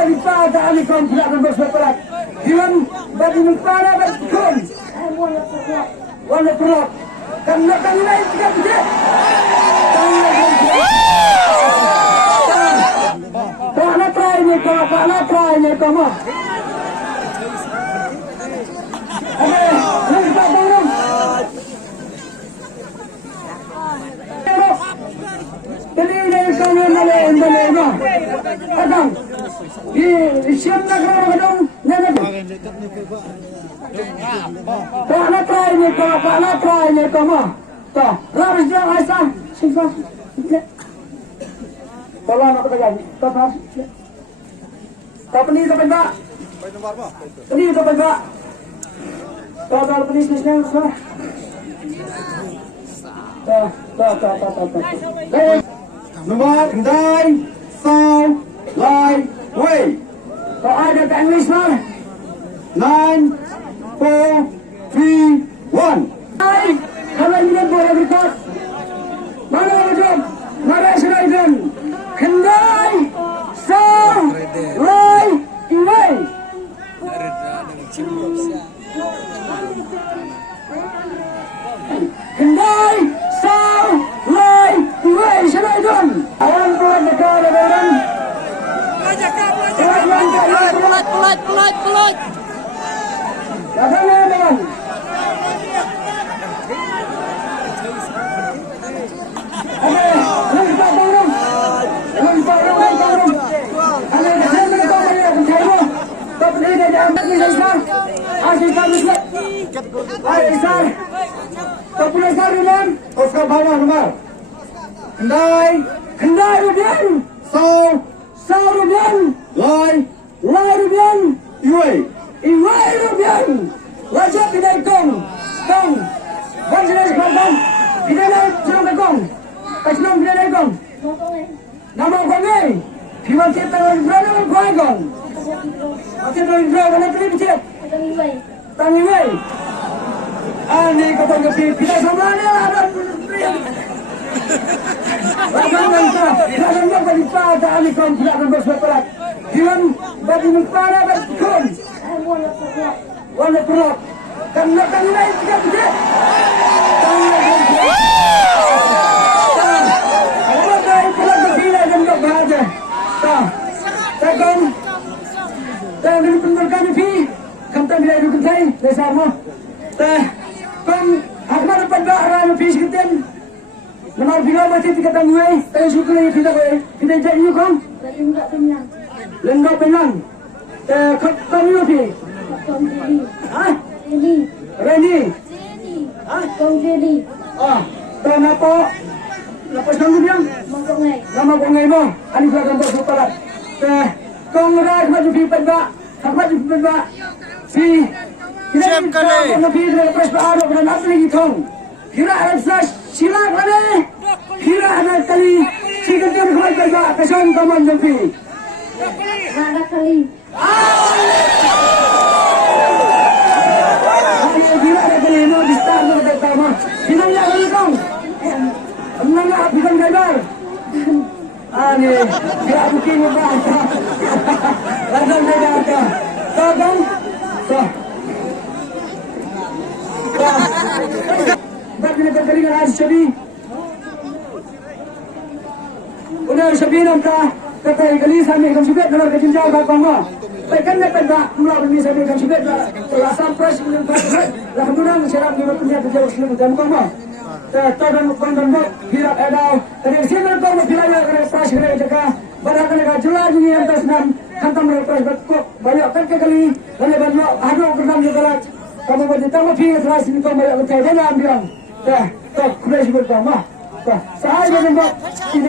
berlipat alikum tidak bersepakat. Hilang bagi mentara berkun. Wala perut. Karena kami lain tidak bisa. Kau nak try ni kau mah. Okay, nampak dorong. Kalian kau ni mah. Kadang, siap nak orang kadang, nenek. Kau nak try ni kau mah. Kau, harus jangan asal. Sifat. Kalau nak kerja, kau harus. Kau pening kau pening. Pening kau pening. Kau dah pening ni semua. Nomor 9 sound line way. Kau ada kat English mana? 9 4 3 1. Kalau ini boleh berkat. Mana macam? Mana Seraiden? Kendai sound line way. Kendai sound line way. Seraiden. Awan pulang dekat orang. Pelat. Jangan lewat. Nampak dorong. Ada macam mana kau boleh bercakap? Kau boleh dah ambil ni Isar. Asal Isar. Isar. Kau boleh saruman. Oscar bawah nomor. Kendai Rubian. Rubian. Lai Rubian. Iwai Rubian. Wajah tidak kong. Wajah sekarang. Tidak ada jangan kong. Kasih tidak ada kong. Nama kong ni. Kita kita orang berada dalam kong. Kita orang berada dalam kiri bicit. Tangiwai. Ani kata kita sama ni ada. Jangan berlipat alikum tidak bersepakat. Hilang bagi mentara berkun. Wala perut. Karena kami lain tidak bisa. Apa kau perut berpilih dan tak bahagia. Jangan penderkan fi. Kamta bila itu kentai. Lesama. Kan agama dapat arah fi sekian. Nama bila macam tiga tanggui. Saya suka lagi tidak jadi kau. Lenggak penang. Kami fi. Ready? Dan apa? Lepas nanggung yang? Nama kongai mo. Ani sudah gambar separat. Kong rai maju fi penba. Maju fi penba. Si. Siap kali. Fi lepas berada pada nak lagi kong. Kira ada sila kali. Kira ada kali. Jika dia berkali penba. Kesan kaman fi. Ada kali. Bukan gagal. Ani, dia mungkin bukan. Langsung gagal ke? Kau kan? Bagi nak keringan asyik Syabi. Udah Syabi nampak kata kali sampai kamu suka dalam kejinjau bakang mah. Baikkan nak tak mula beri sampai kamu suka lah sampai sebelum lah kemudian serap di punya kerja sebelum kamu mah. Tadan buat hirap edau. Tadi sini kau berbicara kerana fresh kerana jaga. Barang kerana jelas ini yang tersenam. Hantam fresh berkok banyak kan kali. Lalu banyak ada kerana juga lah. Kamu berjumpa lagi fresh ini kau banyak berjaya jangan bilang. Tak fresh berjumpa. Saya berjumpa.